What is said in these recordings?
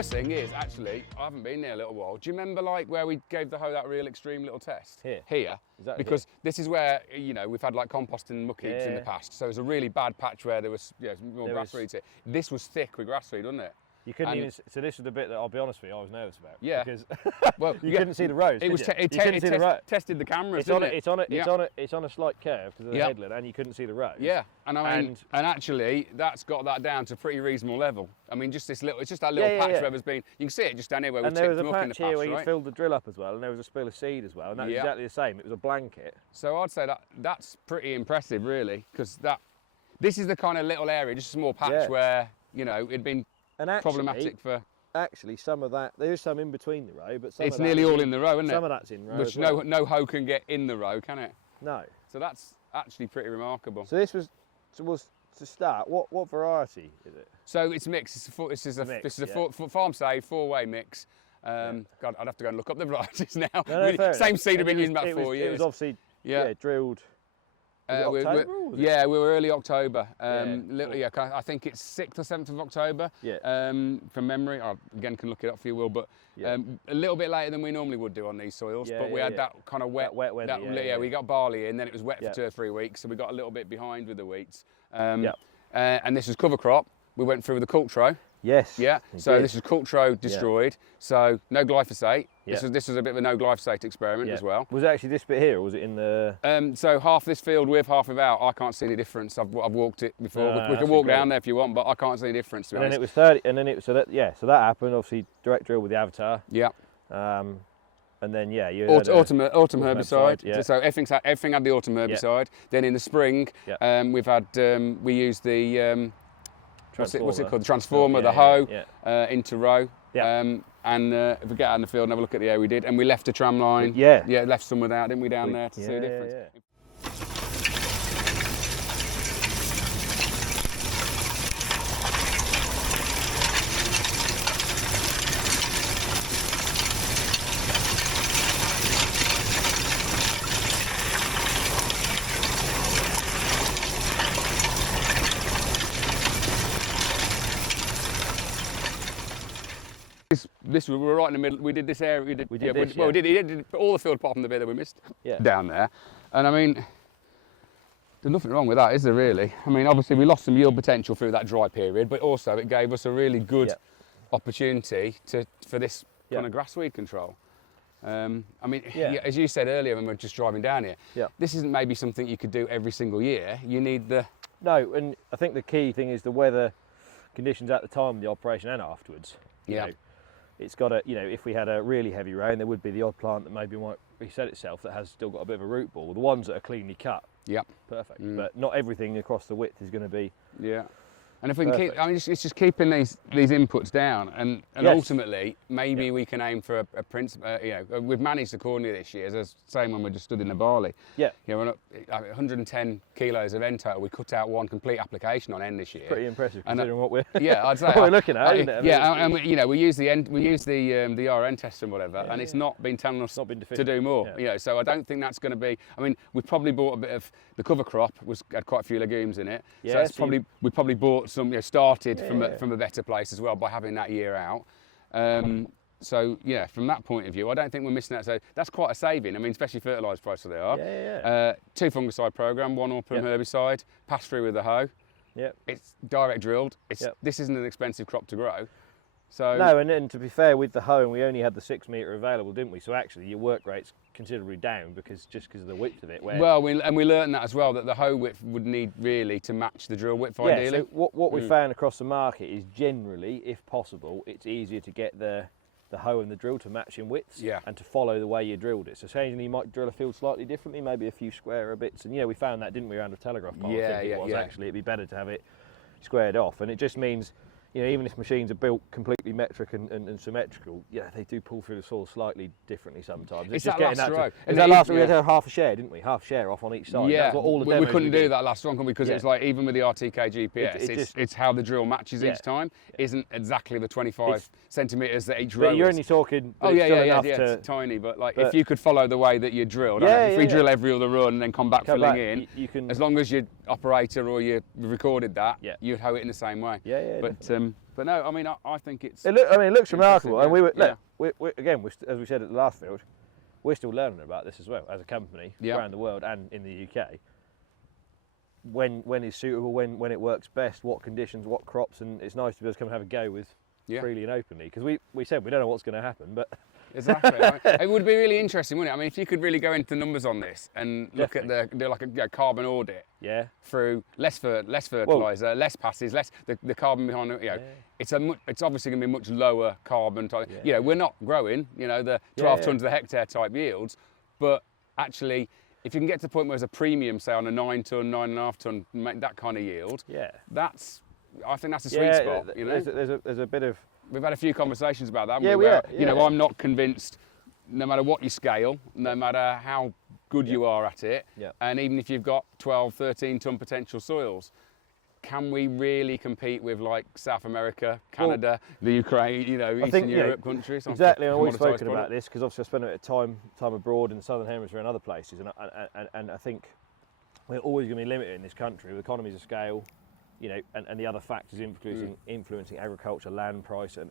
worst thing is, actually, I haven't been there a little while. Do you remember like where we gave the hoe that real extreme little test? Here. Exactly. Because this is where, you know, we've had like composting and muck heaps in the past. So it was a really bad patch where there was more grass weeds here. This was thick with grass weed, wasn't it? You couldn't even. So this was the bit that I'll be honest with you, I was nervous about. Yeah. Because well, you couldn't see the rows. It was. It tested the cameras. It's on a slight curve because of the headland, and you couldn't see the rows. Yeah, and I mean, and actually, that's got that down to a pretty reasonable level. I mean, just this little. It's just that little patch where there's been. You can see it just down here where we tipped muck in the past, right? And there was a patch here where you filled the drill up as well, and there was a spill of seed as well, and that was exactly the same. It was a blanket. So I'd say that's pretty impressive, really, because this is the kind of little area, just a small patch where you know it'd been problematic for. Actually, some of that, there is some in between the row, but it's nearly all in the row, isn't it? Some of that's in row. Which no hoe can get in the row, can it? No. So that's actually pretty remarkable. So this was to start. What variety is it? So it's mixed. This is a farm safe 4-way mix. God, I'd have to go and look up the varieties now. No, same seed I've been using about 4 years. It was obviously drilled. We were early October. I think it's 6th or 7th of October. From memory, I again can look it up for you, Will. But a little bit later than we normally would do on these soils. But we had that kind of wet weather. We got barley in, then it was wet for 2 or 3 weeks, so we got a little bit behind with the wheats. And this was cover crop. We went through with the Cultro. Yes. Yeah. So this is Cultro destroyed. So no glyphosate. This was a bit of a no glyphosate experiment as well. Was it actually this bit here, or was it in the? So half this field with, half without. I can't see any difference. I've walked it before. We can walk down there if you want, but I can't see any difference. To be honest. Then it was 30, and then it so that happened. Obviously, direct drill with the Avatar. Yeah. And then you autumn herbicide. So everything had the autumn herbicide. Then in the spring, we've had we used the what's it called? The transformer, the hoe into row. And if we get out in the field and have a look at the area we did, and we left a tramline. Left some without, didn't we, down there to see the difference. We were right in the middle. We did this area. We did all the field apart from the bit that we missed down there. And I mean, there's nothing wrong with that, is there really? I mean, obviously we lost some yield potential through that dry period, but also it gave us a really good opportunity for this kind of grassweed control. I mean, as you said earlier when we were just driving down here, this isn't maybe something you could do every single year. You need the... No, and I think the key thing is the weather conditions at the time of the operation and afterwards. You know, it's got to, if we had a really heavy rain, there would be the odd plant that maybe might reset itself that has still got a bit of a root ball. The ones that are cleanly cut, perfect. But not everything across the width is going to be. And if we can keep, I mean, it's just keeping these inputs down, and ultimately maybe we can aim for a principle. We've managed accordingly this year, as I was saying when we just stood in the barley. We're not 110 kilos of N total. We cut out one complete application on N this year. Pretty impressive considering what we're I'd say what we're looking at, isn't it? And we use the RN tester and whatever, and it's not been telling us to do more. So I don't think that's going to be. I mean, we probably bought a bit of the cover crop had quite a few legumes in it. So we probably bought some, started from a better place as well by having that year out. So from that point of view, I don't think we're missing out. So that's quite a saving. I mean, especially fertiliser prices they are. 2 fungicide program, 1 autumn herbicide, pass through with the hoe. It's direct drilled. This isn't an expensive crop to grow. So no, and to be fair, with the hoe, we only had the 6 metre available, didn't we? So actually, your work rate's considerably down because of the width of it. We learned that as well, that the hoe width would need really to match the drill width ideally. So what we found across the market is generally, if possible, it's easier to get the hoe and the drill to match in widths and to follow the way you drilled it. So occasionally you might drill a field slightly differently, maybe a few squarer bits, and we found that, didn't we, around the telegraph pole? Actually it'd be better to have it squared off, and it just means even if machines are built completely metric and symmetrical, they do pull through the soil slightly differently sometimes. It's just getting that row. That last row, we had half a share, didn't we? Half share off on each side. Yeah, that's what all the we couldn't do that last one because it's like, even with the RTK GPS, it's how the drill matches each time, isn't exactly the 25 centimetres that each row is. You're only talking, it's tiny, but if you could follow the way that you drilled, if we drill every other run and then come back filling in, you can, as long as your operator or you recorded that, you'd hoe it in the same way. But no, I mean, I think it's. It looks remarkable, yeah, and we were yeah. again, as we said at the last field, we're still learning about this as well as a company Yeah. around the world and in the UK. When is suitable, when it works best, what conditions, what crops, and it's nice to be able to come and have a go with freely and openly, because we said we don't know what's going to happen, but Exactly. I mean, it would be really interesting, wouldn't it? I mean, if you could really go into the numbers on this and look at do like a carbon audit. Yeah. Through less fertiliser, less passes, less the carbon behind it. You know, it's obviously going to be much lower carbon type. Yeah. You know, we're not growing. You know, the 12 tonnes a hectare type yields, but actually, if you can get to the point where there's a premium, say on a 9 tonne, 9.5 tonne, make that kind of yield. Yeah. I think that's a sweet spot. You know, there's a bit of. We've had a few conversations about that. Yeah, You know, I'm not convinced. No matter what you scale, no matter how good you are at it, and even if you've got 12, 13 tonne potential soils, can we really compete with like South America, Canada, the Ukraine, you know, Eastern Europe countries? Exactly, and we've spoken about this because obviously I spent a bit of time abroad in the Southern Hemisphere and other places, and I think we're always going to be limited in this country with economies of scale, you know, and the other factors influencing agriculture, land price, and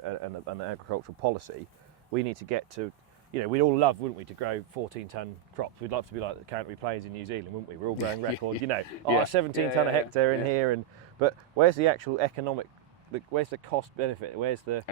agricultural policy. We need to get to. You know, we'd all love, wouldn't we, to grow 14-tonne crops. We'd love to be like the Canterbury Plains in New Zealand, wouldn't we? We're all growing records, you know. 17 tonne a hectare in here, but where's the actual economic? Where's the cost benefit? Where's the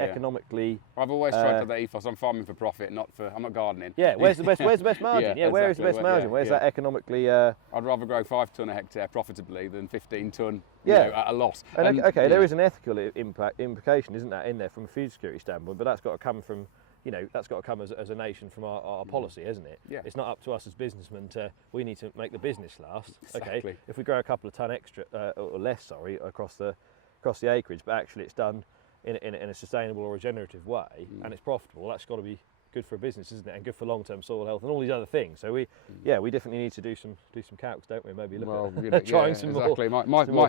economically? I've always tried to have that ethos. I'm farming for profit, I'm not gardening. Yeah. Where's the best margin? Where is the best margin? Where's that economically? I'd rather grow 5 tonne a hectare profitably than 15 tonne. You know, at a loss. And there is an ethical implication, isn't that, in there from a food security standpoint? But that's got to come from. You know, that's got to come as a nation from our policy, isn't it? Yeah. It's not up to us as businessmen we need to make the business last. Exactly. Okay. If we grow a couple of tonne extra or less, across the acreage, but actually it's done in a sustainable or regenerative way, and it's profitable, that's got to be good for a business, isn't it? And good for long-term soil health and all these other things. So we definitely need to do some calcs, don't we? Maybe look at trying some more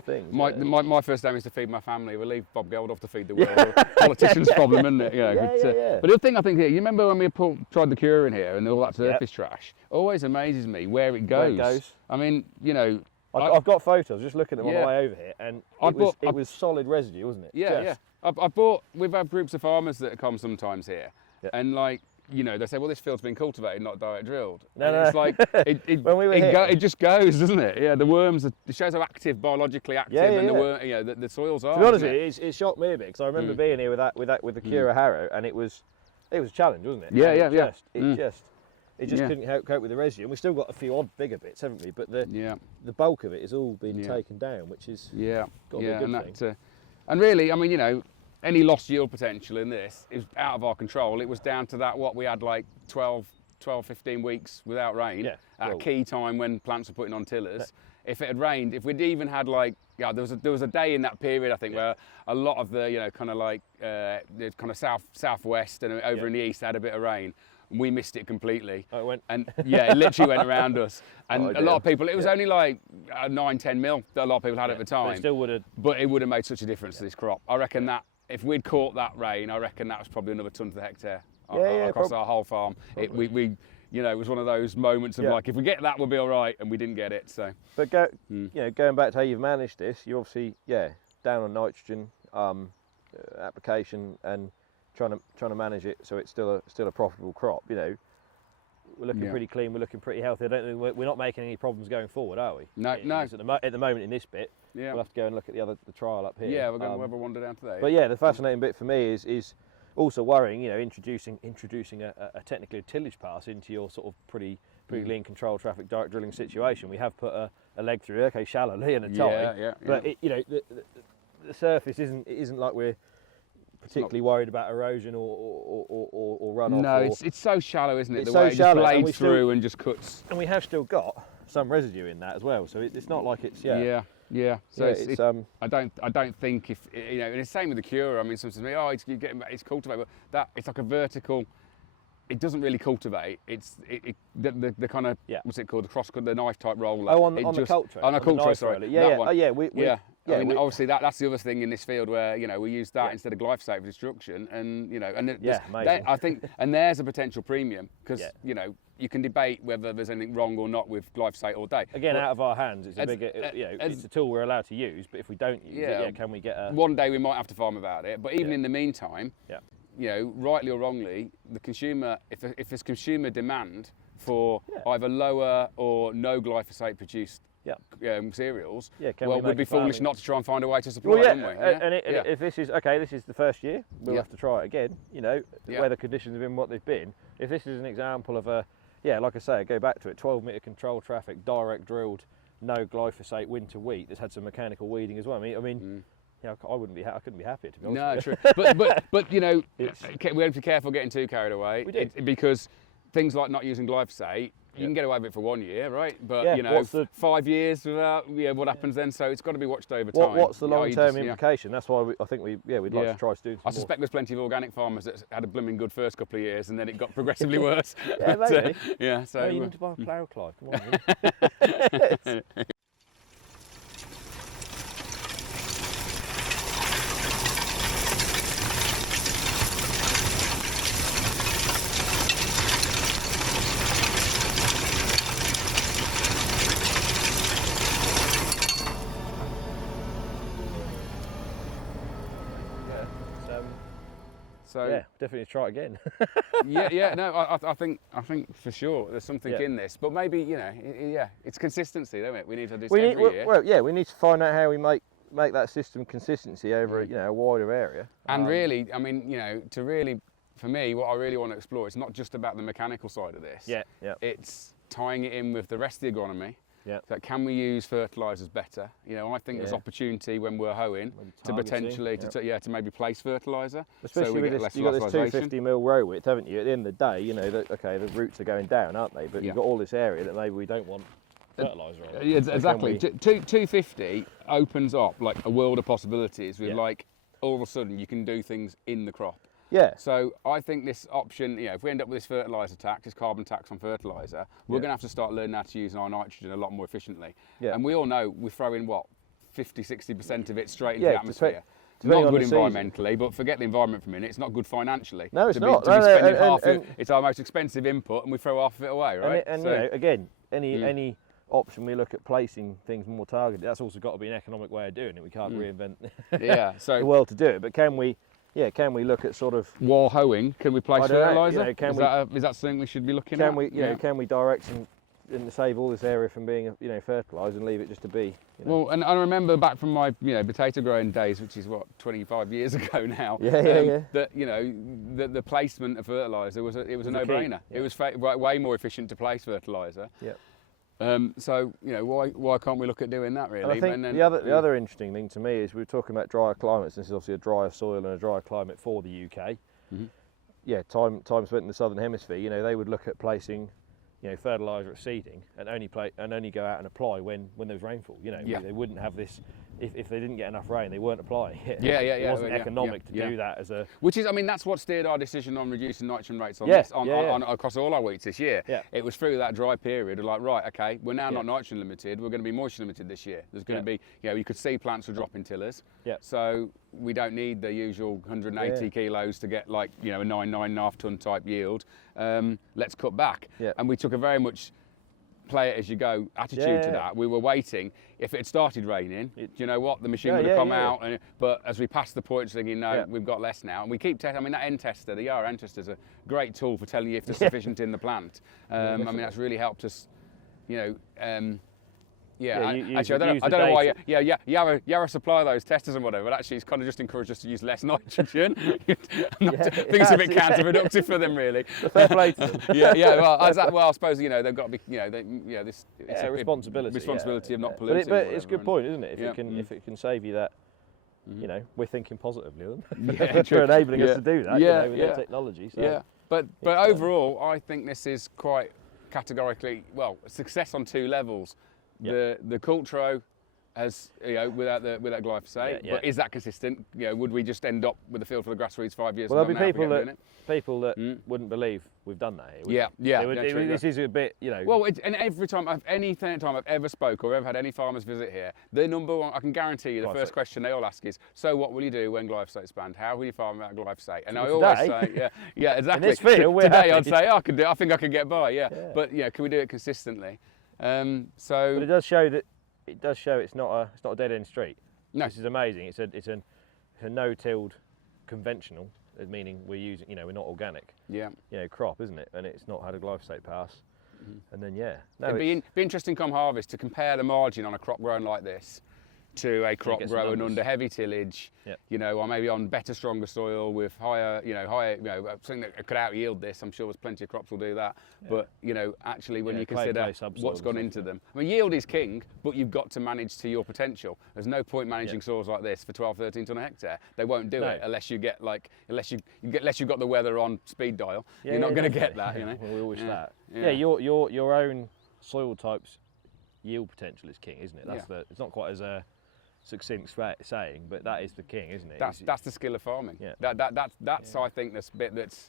things. My first aim is to feed my family. We'll leave Bob Geldof to feed the world. Politicians' problem, isn't it? You know, But the other thing I think here, you remember when we tried the cure in here and all that surface trash? Always amazes me where it goes. I mean, you know. I've got photos, just looking at them on the way over here, and it was solid residue, wasn't it? Yeah. We've had groups of farmers that come sometimes here, and like, you know, they say, well, this field's been cultivated, not direct drilled. No. It's like, it just goes, doesn't it? Yeah, the worms, it shows how biologically active, and the worm, you know, the soils are. To be honest with you, it shocked me a bit, because I remember being here with the Cura Harrow, and it was a challenge, wasn't it? It just couldn't cope with the residue, and we've still got a few odd bigger bits, haven't we? But the bulk of it has all been taken down, which is got to be a good thing. And really, I mean, you know, any lost yield potential in this is out of our control. It was down to that, we had like 12, 15 weeks without rain at a key time when plants were putting on tillers. If it had rained, if we'd even had like, there was a day in that period, I think, where a lot of the, you know, kind of like, the kind of southwest and over in the east had a bit of rain. And we missed it completely. Oh, it went? And it literally went around us. And a lot of people, it was only like 9-10 mil that a lot of people had at the time. But it still would have. But it would have made such a difference to this crop. I reckon that if we'd caught that rain, I reckon that was probably another tonne to the hectare across our whole farm. We you know, it was one of those moments of like, if we get that, we'll be all right, and we didn't get it. So. But you know, going back to how you've managed this, you obviously down on nitrogen application and trying to manage it so it's still a profitable crop. You know, we're looking pretty clean, we're looking pretty healthy. I don't think we're not making any problems going forward, are we? No. At the moment in this bit, we'll have to go and look at the trial up here. Yeah, we're going to have a wander down today. But the fascinating bit for me is also worrying. You know, introducing a technical tillage pass into your sort of pretty lean control traffic direct drilling situation. We have put a leg through, shallowly and a time. But it, you know, the surface isn't like we're particularly worried about erosion or runoff. No, it's so shallow, isn't it? The way it just blades through and just cuts. And we have still got some residue in that as well, so it's not like it's So I don't think if, you know, and it's the same with the Cura. I mean, sometimes it's cultivated, but it's like a vertical it doesn't really cultivate. It's the kind of what's it called, the knife type roller. Oh, on the Cultro. On a Cultro, sorry. Yeah, one. Oh, yeah. I mean, obviously that's the other thing in this field where we use that instead of glyphosate for destruction, and I think, and there's a potential premium because you can debate whether there's anything wrong or not with glyphosate all day. Again, out of our hands, it's a big, it's a tool we're allowed to use, but if we don't use it, can we get a... One day we might have to farm about it, but even in the meantime, rightly or wrongly, the consumer, if there's consumer demand for either lower or no glyphosate produced cereals, we'd be foolish not to try and find a way to supply it, wouldn't we? If this is the first year, we'll have to try it again. The weather conditions have been what they've been. If this is an example of like I say, go back to it, 12-metre control traffic, direct drilled, no glyphosate winter wheat that's had some mechanical weeding as well. I mean, I couldn't be happier, to be honest. No, true. but we have to be careful getting too carried away. We do. Because things like not using glyphosate, you can get away with it for 1 year, right? But 5 years without, what happens then? So it's got to be watched over time. What's the long-term implication? That's why I think we'd like to try to do. I suspect there's plenty of organic farmers that had a blooming good first couple of years, and then it got progressively worse. Maybe. So you need to buy a plough, Clive. Come on. So definitely try it again. I think for sure there's something in this, but maybe it's consistency, don't it? We need to do this every year. Well, we need to find out how we make that system consistency over a wider area. And really, I mean, for me, what I really want to explore is not just about the mechanical side of this. It's tying it in with the rest of the agronomy. So can we use fertilisers better? I think there's opportunity when we're hoeing to potentially to maybe place fertiliser. Especially so we with get less you've got this fossilization. 250mm row width, haven't you? At the end of the day, the roots are going down, aren't they? But you've got all this area that maybe we don't want fertiliser on. Exactly. 250 opens up like a world of possibilities with all of a sudden you can do things in the crop. So I think this option, if we end up with this fertiliser tax, this carbon tax on fertiliser, we're going to have to start learning how to use our nitrogen a lot more efficiently. And we all know we're throwing 50–60% of it straight into the atmosphere. Not good environmentally, but forget the environment for a minute, it's not good financially. No, it's not. It's our most expensive input and we throw half of it away, right? And again, any option we look at placing things more targeted, that's also got to be an economic way of doing it. We can't reinvent the world to do it, but can we look at sort of while hoeing? Can we place fertiliser? Is that something we should be looking at? Can we direct and save all this area from being fertilised and leave it just to be? Well, and I remember back from my potato growing days, which is 25 years ago now. That the placement of fertiliser was a no-brainer. It was way more efficient to place fertiliser. So why can't we look at doing that really? And I think the other interesting thing to me is we were talking about drier climates. This is obviously a drier soil and a drier climate for the UK. Time spent in the southern hemisphere. They would look at placing fertiliser at seeding and only go out and apply when there was rainfall. They wouldn't have this. If they didn't get enough rain, they weren't applying it. It wasn't economic to do that as a. Which is, that's what steered our decision on reducing nitrogen rates on across all our wheats this year. It was through that dry period of right, okay, we're now not nitrogen limited, we're going to be moisture limited this year. There's going to be, you could see plants were dropping tillers. So we don't need the usual 180 kilos to get a 9.5 tonne type yield. Let's cut back. And we took a very much play it as you go attitude to that. We were waiting. If it had started raining, do you know what? The machine would have come out. But as we passed the point, thinking, no, we've got less now. And we keep testing. that end tester, the ER tester, is a great tool for telling you if there's sufficient in the plant. That's really helped us, actually, I don't know why. Yarra supply those testers and whatever, but actually, it's kind of just encouraged us to use less nitrogen. I think it's a bit counterproductive for them, really. Fair play to them. I suppose they've got to be. It's a responsibility. Responsibility of not polluting. But it's a good point, isn't it? If it can save you that. We're thinking positively of them for enabling us to do that. With their technology. So. But overall, I think this is quite categorically a success on two levels. The Cultro as without glyphosate. But is that consistent? Would we just end up with a field full of grass weeds 5 years? Well, there'll be people that wouldn't believe we've done that here. This is a bit, Well, and every time I've ever spoke or ever had any farmers visit here, the number one, I can guarantee you, the first question they all ask is, so what will you do when glyphosate's banned? How will you farm without glyphosate? And I always say, exactly. In this field, today I'd say, I can do. I think I can get by. But can we do it consistently? But it does show that. It does show it's not a dead end street. No. This is amazing. It's a no-tilled conventional, meaning we're using, we're not organic. Crop, isn't it? And it's not had a glyphosate pass. And then it'd be interesting come harvest to compare the margin on a crop grown like this to a crop grown under heavy tillage, or maybe on better, stronger soil with higher, something that could out yield this. I'm sure there's plenty of crops will do that. But actually, when you consider what's gone into them, I mean, yield is king, but you've got to manage to your potential. There's no point managing soils like this for 12, 13 tonne a hectare. They won't do it unless you get unless you've got the weather on speed dial. You're not going to get that. Well, we always that. Your own soil type's yield potential is king, isn't it? It's not quite as a succinct saying, but that is the king, isn't it? That's the skill of farming. That's I think this bit that's,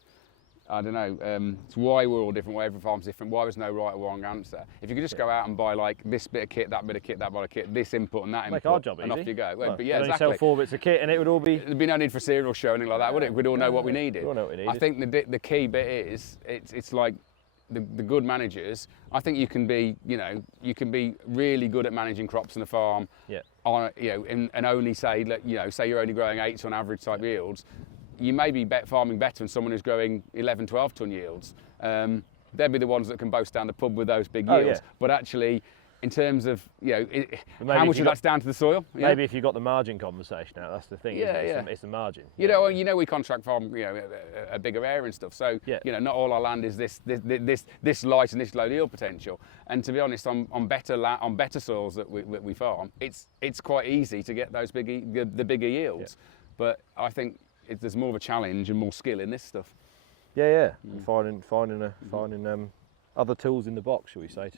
I don't know, it's why we're all different, why every farm's different, why there's no right or wrong answer. If you could just go out and buy like this bit of kit, that bit of kit, that bit of kit, this input and that input, make our job and easy. off you go. Well, but exactly. Sell 4 bits of kit and it would all be... There'd be no need for cereal show or anything like that, would it? We'd all know what we needed. We all know what we needed. I think the key bit is, it's like, the good managers, I think you can be really good at managing crops in the farm, and only say you're only growing 8 ton average type yields. You may be farming better than someone who's growing 11, 12 ton yields. They'll be the ones that can boast down the pub with those big yields. But actually, in terms of how much of that's down to the soil. Maybe if you got the margin conversation out, that's the thing. It's the margin. We contract farm a bigger area and stuff. So not all our land is this light and this low yield potential. And to be honest, on better soils that we farm, it's quite easy to get those the bigger yields. But I think there's more of a challenge and more skill in this stuff. Finding other tools in the box, shall we say?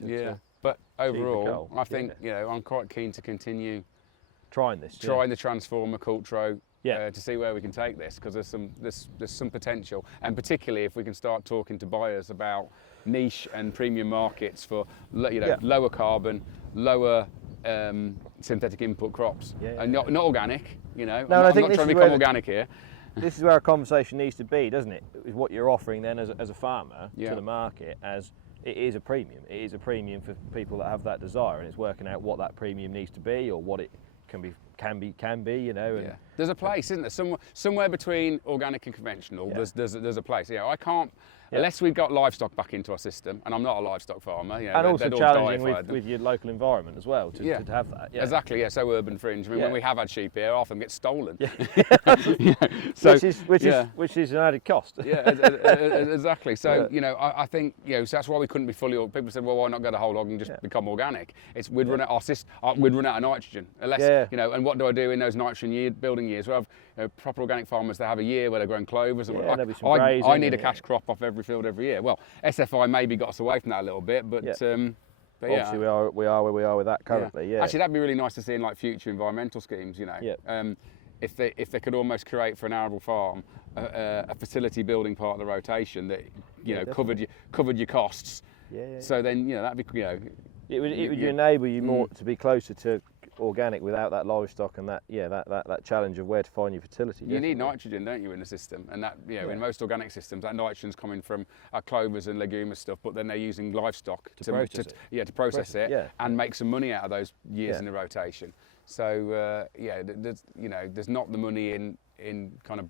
But overall, I think I'm quite keen to continue trying the Transformer Cultro to see where we can take this, because there's some potential, and particularly if we can start talking to buyers about niche and premium markets for lower carbon, lower synthetic input crops, and not organic. I'm not trying to become organic here. This is where our conversation needs to be, doesn't it? Is what you're offering then as a farmer to the market as. It is a premium. It is a premium for people that have that desire, and it's working out what that premium needs to be, or what it can be. And there's a place, isn't there? Somewhere between organic and conventional. There's a place. I can't unless we've got livestock back into our system, and I'm not a livestock farmer. And also challenging with your local environment as well to have that. Exactly. So urban fringe. I mean, when we have had sheep here, half of them get stolen. So which is an added cost. Exactly. So I think so that's why we couldn't be fully. People said, well, why not go the whole hog and just become organic? We'd run out we'd run out of nitrogen unless And what do I do in those nitrogen building years? Well, proper organic farmers, they have a year where they're growing clovers. I need a cash crop off every field every year. Well, SFI maybe got us away from that a little bit, but obviously we are where we are with that currently. Actually, that'd be really nice to see in like future environmental schemes. If they could almost create for an arable farm a facility building part of the rotation that covered your costs. So then that'd be it would enable you more to be closer to organic without that livestock and that challenge of where to find your fertility. You need nitrogen, don't you, in the system? And that in most organic systems, that nitrogen's coming from clovers and leguminous stuff, but then they're using livestock to process it and make some money out of those years in the rotation. So there's not the money in kind of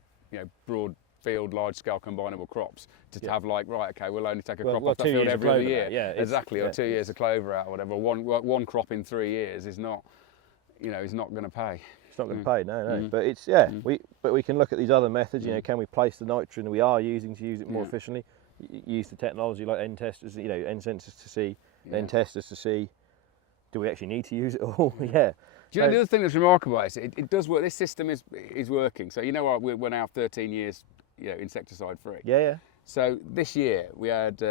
broad field, large scale combinable crops to have we'll only take a crop off that field every other year. Exactly, or 2 years of clover out or whatever. One crop in 3 years is not. Is not going to pay. It's not going to pay, no. But it's we can look at these other methods. Can we place the nitrogen we are using to use it more efficiently? Use the technology like end testers, end sensors to see, end testers to see. Do we actually need to use it all? Do you know the other thing that's remarkable is it does work. This system is working. So we're now 13 years insecticide free. Yeah. So this year we had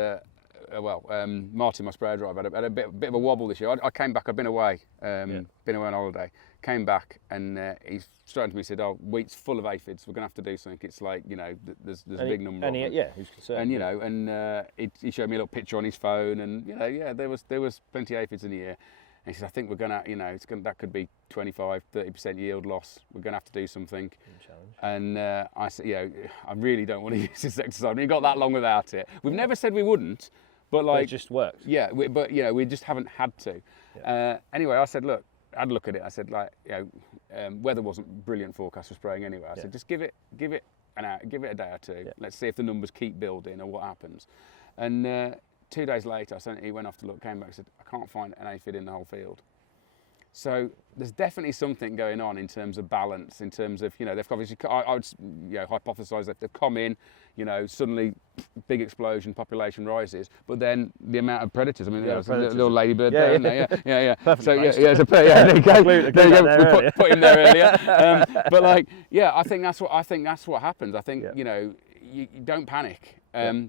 Martin, my sprayer driver, had a bit of a wobble this year. I came back. I've been away, been away on holiday. Came back and he started to me and said, "Oh, wheat's full of aphids. We're going to have to do something. It's like, you know, there's a big number of them." Yeah, he's concerned. And you know, and he showed me a little picture on his phone, and you know, yeah, there was plenty of aphids in the year. And he said, "I think we're gonna, you know, that could be 25-30% yield loss. We're gonna have to do something." And I said, you know, I really don't want to use this exercise. We got that long without it. We've never said we wouldn't, but like, it just works. Yeah, but you know, we just haven't had to. Yeah. Anyway, I said, look, I'd look at it. I said, like, you know, weather wasn't brilliant forecast for spraying anyway. I said, just give it an hour, give it a day or two. Yeah. Let's see if the numbers keep building or what happens. And 2 days later, he went off to look, came back and said, I can't find an aphid in the whole field. So there's definitely something going on in terms of balance, in terms of, you know, they've obviously, I would, you know, hypothesise that they've come in, you know, suddenly big explosion, population rises, but then the amount of predators, I mean, there's a little ladybird there, isn't there? Yeah. So there you go. We put him there earlier. But like, yeah, I think that's what happens. I think, you know, you don't panic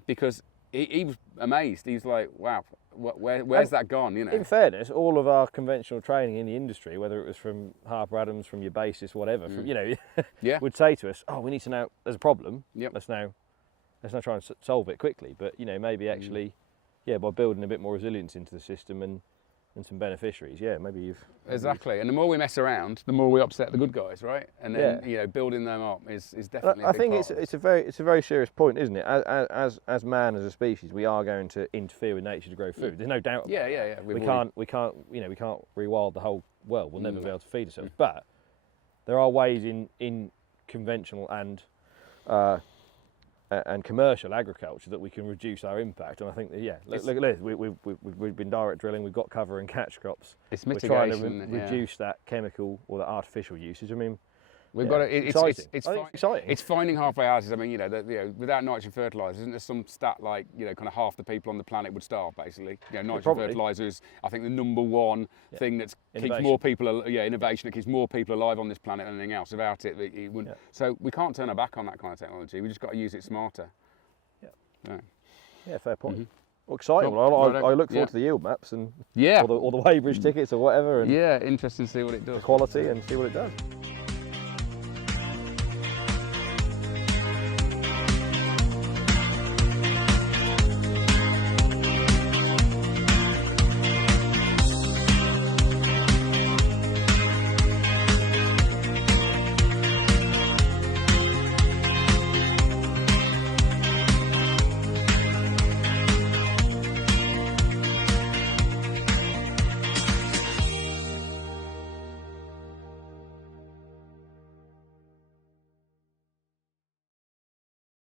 because he was amazed. He's like, wow. Where's that gone? You know. In fairness, all of our conventional training in the industry, whether it was from Harper Adams, from your basis, whatever, from, you know, would say to us, "Oh, we need to know there's a problem. Let's now try and solve it quickly." But you know, maybe actually, by building a bit more resilience into the system and some beneficiaries, maybe you've exactly. And the more we mess around, the more we upset the good guys, right? And then you know, building them up is definitely. I think it's a very serious point, isn't it? As man, as a species, we are going to interfere with nature to grow food. There's no doubt about it. Yeah. We can't rewild the whole world. We'll never be able to feed ourselves. But there are ways in conventional and commercial agriculture that we can reduce our impact, and I think that look at this. We've been direct drilling. We've got cover and catch crops. It's mitigation. We're trying to reduce that chemical or that artificial usage. I mean, we've got to. It's exciting. It's finding halfway houses. I mean, you know, without nitrogen fertilisers, isn't there some stat like, you know, kind of half the people on the planet would starve basically? You know, nitrogen fertilisers, I think the number one thing that keeps more people, innovation that keeps more people alive on this planet than anything else. Without it, it wouldn't. So we can't turn our back on that kind of technology. We just got to use it smarter. Yeah, fair point. Well, exciting. Well, I look forward to the yield maps and all the weighbridge tickets or whatever. And interesting to see what it does. The quality and see what it does.